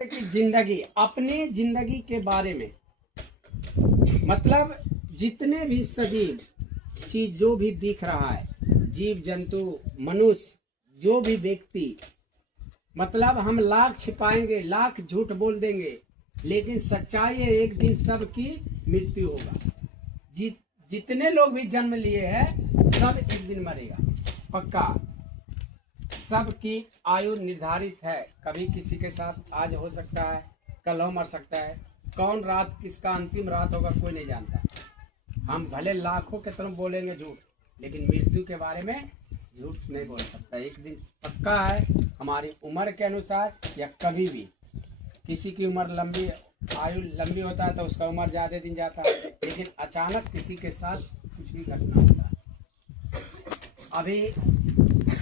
की जिंदगी, अपने जिंदगी के बारे में, मतलब जितने भी सजीव चीज जो भी दिख रहा है, जीव जंतु मनुष्य जो भी व्यक्ति, मतलब हम लाख छिपाएंगे, लाख झूठ बोल देंगे, लेकिन सच्चाई है एक दिन सबकी मृत्यु होगा। जितने लोग भी जन्म लिए हैं सब एक दिन मरेगा, पक्का। सबकी आयु निर्धारित है, कभी किसी के साथ आज हो सकता है, कल हो मर सकता है। कौन रात किसका अंतिम रात होगा कोई नहीं जानता। हम भले लाखों के तरफ बोलेंगे झूठ, लेकिन मृत्यु के बारे में झूठ नहीं बोल सकता। एक दिन पक्का है, हमारी उम्र के अनुसार या कभी भी किसी की उम्र लंबी, आयु लंबी होता है तो उसका उम्र ज़्यादा दिन जाता है, लेकिन अचानक किसी के साथ कुछ भी घटना होता है। अभी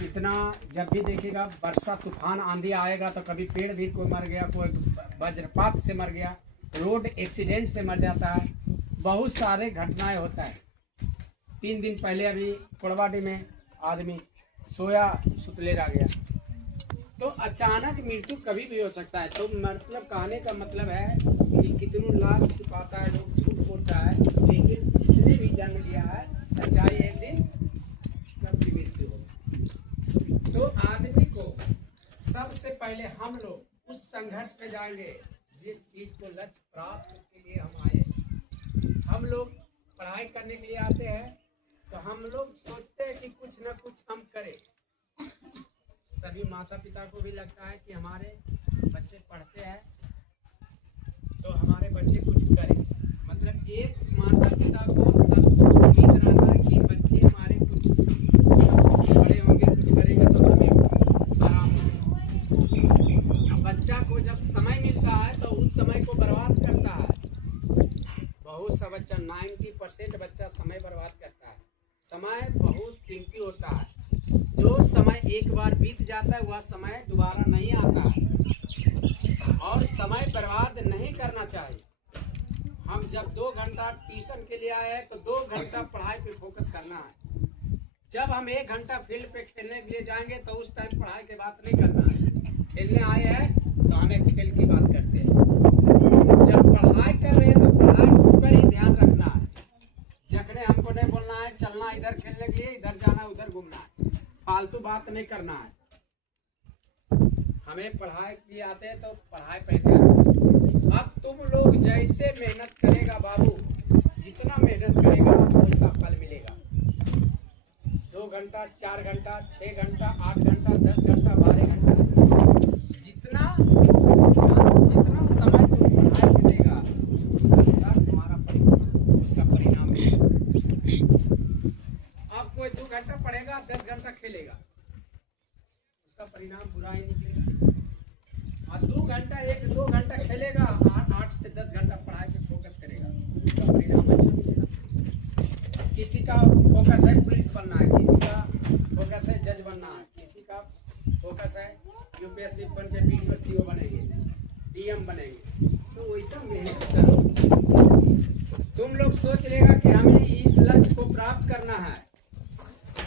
इतना जब भी देखिएगा वर्षा तूफान आंधी आएगा तो कभी पेड़ भी कोई मर गया, कोई वज्रपात से मर गया, रोड एक्सीडेंट से मर जाता है, बहुत सारे घटनाएं होता है। 3 दिन पहले अभी कोड़वाडी में आदमी सोया सुतले रह गया। तो अचानक मृत्यु कभी भी हो सकता है। तो मतलब कहने का मतलब है कि कितनों लाख छिपाता है, लोग झूठ बोलता है, लेकिन जिसने भी जन्म लिया है सच्चाई एक दिन सबकी मृत्यु होगी। तो आदमी को सबसे पहले हम लोग उस संघर्ष में जाएंगे जिस चीज को लक्ष्य प्राप्त के लिए हम आए। हम लोग पढ़ाई करने के लिए आते हैं तो हम लोग सोचते हैं कि कुछ न कुछ हम करें। सभी माता पिता को भी लगता है कि हमारे बच्चे पढ़ते हैं तो हमारे बच्चे कुछ करें। मतलब एक माता पिता को सबको उम्मीद रहता है कि बच्चे हमारे कुछ बड़े होंगे, कुछ करेंगे तो हमें आराम होगा। बच्चा को जब समय मिलता है तो उस समय को बर्बाद करता है। बहुत सा बच्चा 90% बच्चा समय बर्बाद करता है। समय बहुत कीमती होता है। जो समय एक बार बीत जाता है वह समय दोबारा नहीं आता है, और समय बर्बाद नहीं करना चाहिए। हम जब 2 घंटा ट्यूशन के लिए आए हैं तो 2 घंटा पढ़ाई पे फोकस करना है। जब हम 1 घंटा फील्ड पे खेलने के लिए जाएंगे तो उस टाइम पढ़ाई की बात नहीं करना है। खेलने आए हैं तो हमें खेल की बात करते हैं। जब पढ़ाई कर रहे हैं तो पढ़ाई पर ही ध्यान रखना है। जकड़े हमको नहीं बोलना है चलना इधर खेलने के लिए, इधर जाना उधर घूमना है, फालतू बात नहीं करना है। हमें पढ़ाई के लिए आते हैं तो पढ़ाई पे ध्यान। अब तुम लोग जैसे मेहनत करेगा बाबू, जितना मेहनत करेगा वैसा फल मिलेगा। 2 घंटा 4 घंटा 6 घंटा 8 घंटा 10 घंटा 12 घंटा जितना समय तुम पढ़ाई में देगा तुम्हारा उसका परिणाम मिलेगा। अब कोई 2 घंटा पढ़ेगा 10 घंटा खेलेगा, उसका परिणाम बुरा ही निकलेगा। और 2 घंटा खेलेगा, 8 से 10 घंटा पढ़ाई पे फोकस करेगा, उसका परिणाम अच्छा मिलेगा। किसी का फोकस है पुलिस बनना है, किसी का फोकस है जज बनना है, किसी का फोकस है यूपीएससी बन के वीडियो सीओ बनेंगे, डीएम बनेंगे। तो वैसा मेहनत करो। तुम लोग सोच लेगा कि हमें इस लक्ष्य को प्राप्त करना है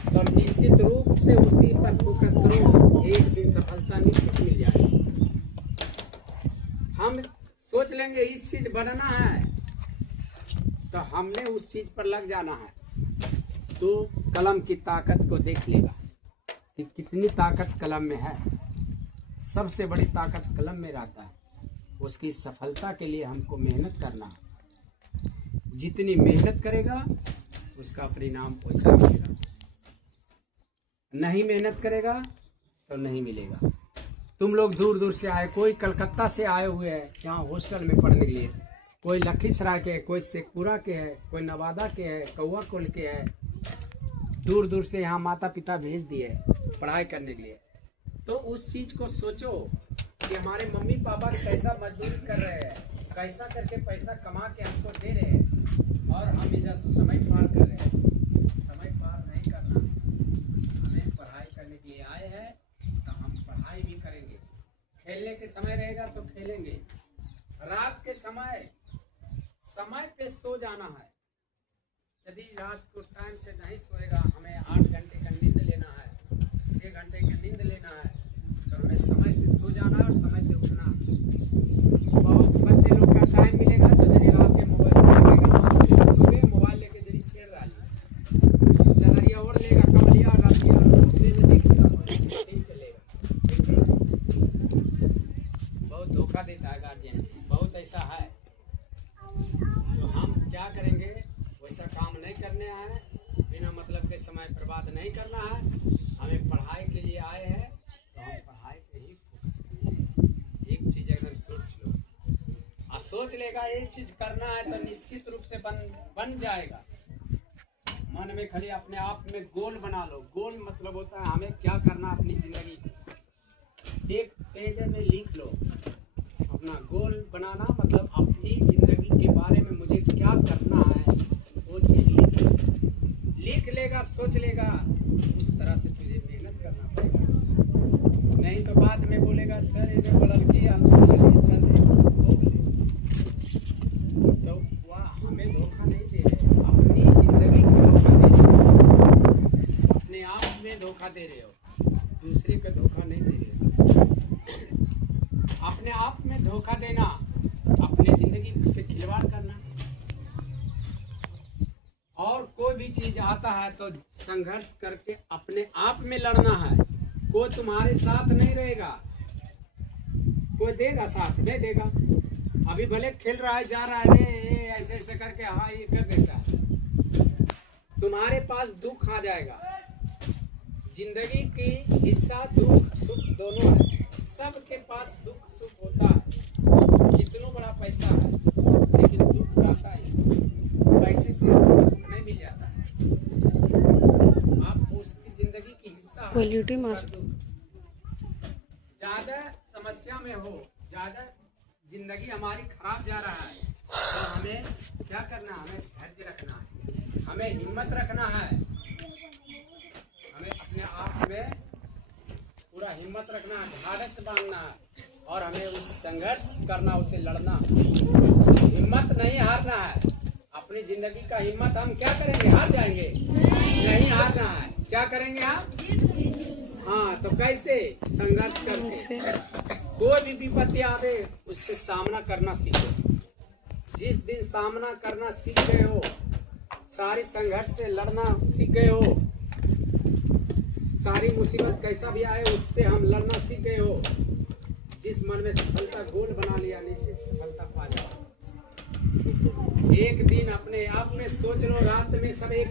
तो निश्चित रूप से उसी पर फोकस करो, एक दिन सफलता निश्चित मिल जाएगी। हम सोच लेंगे इस चीज बनना है तो हमने उस चीज पर लग जाना है। तो कलम की ताकत को देख लेगा कि कितनी ताकत कलम में है। सबसे बड़ी ताकत कलम में रहता है। उसकी सफलता के लिए हमको मेहनत करना है। जितनी मेहनत करेगा उसका परिणाम वैसा मिलेगा। नहीं मेहनत करेगा तो नहीं मिलेगा। तुम लोग दूर दूर से आए, कोई कलकत्ता से आए हुए हैं यहाँ हॉस्टल में पढ़ने के लिए, कोई लखीसराय के, कोई शेखपुरा के है, कोई नवादा के है, कौआकोल के है। दूर दूर से यहाँ माता पिता भेज दिए पढ़ाई करने के लिए। तो उस चीज को सोचो कि हमारे मम्मी पापा कैसा मजदूरी कर रहे हैं, कैसा करके पैसा कमा के हमको दे रहे हैं, और हम इधर समय पार कर रहे हैं। समय पार नहीं करना, हमें पढ़ाई करने के लिए आए हैं तो हम पढ़ाई भी करेंगे। खेलने के समय रहेगा तो खेलेंगे। रात के समय पे सो जाना है। यदि रात को टाइम से नहीं सोएगा, हमें 8 घंटे का नींद लेना है, 6 घंटे की नींद लेना है, तो हमें समय से सो जाना और समय से उठना। धोखा देता है गार्जियन, बहुत ऐसा है। तो हम क्या करेंगे, वैसा काम नहीं करने आए हैं, बिना मतलब के समय बर्बाद नहीं करना है। हमें पढ़ाई के लिए आए हैं तो हम पढ़ाई पे ही फोकस करेंगे। एक चीज़ अगर सोच लो और सोच लेगा एक चीज़ करना है तो निश्चित रूप से बन जाएगा। मन में खाली अपने आप में गोल बना लो। गोल मतलब होता है हमें क्या करना अपनी ज़िंदगी को। एक पेज में लिख लो अपना गोल बनाना, मतलब अपनी ज़िंदगी के बारे में मुझे क्या करना है वो चीज़ लिख लेगा, सोच लेगा, उस तरह से तुझे मेहनत करना पड़ेगा। नहीं तो बाद में बोलेगा सर इन्हें बोला कि हम सोच लिए चल रहे, तो वह हमें धोखा नहीं दे रहे, अपनी ज़िंदगी को धोखा दे रहे हो, अपने आप में धोखा दे रहे हो, दूसरे को धोखा नहीं दे रहे हो। अपने आप में धोखा देना, अपनी ज़िंदगी से खिलवाड़ करना। और कोई भी चीज़ आता है तो संघर्ष करके अपने आप में लड़ना है। कोई तुम्हारे साथ नहीं रहेगा, कोई देगा साथ नहीं देगा। अभी भले खेल रहा है, जा रहा है, रे ऐसे ऐसे करके हाँ ये कर देता है, तुम्हारे पास दुख आ जाएगा। जिंदगी की हिस्सा दुख सुख दोनों है, सबके पास दुख सुख होता है। कितना बड़ा पैसा है लेकिन दुख आता है, पैसे से सुख नहीं मिल जाता है। आप उसकी जिंदगी की हिस्सा ज्यादा समस्या में हो, ज्यादा जिंदगी हमारी खराब जा रहा है तो हमें क्या करना है, हमें धैर्य रखना है, हमें हिम्मत रखना है, हमें अपने आप में पूरा हिम्मत रखना है, ढाढ़स बांधना है और हमें उस संघर्ष करना, उसे लड़ना, हिम्मत नहीं हारना है। अपनी जिंदगी का हिम्मत हम क्या करेंगे, हार जाएंगे, नहीं हारना है। क्या करेंगे आप? हाँ, तो कैसे? संघर्ष करके। कोई भी विपत्ति आवे उससे सामना करना सीखो। जिस दिन सामना करना सीख गए हो, सारी संघर्ष से लड़ना सीख गए हो, सारी मुसीबत कैसा भी आए उससे हम लड़ना सीख गए हो, जिस मन में सफलता गोल बना लिया, निश्चित सफलता पा जाओ। एक दिन अपने आप में सोच लो, रात में सब एक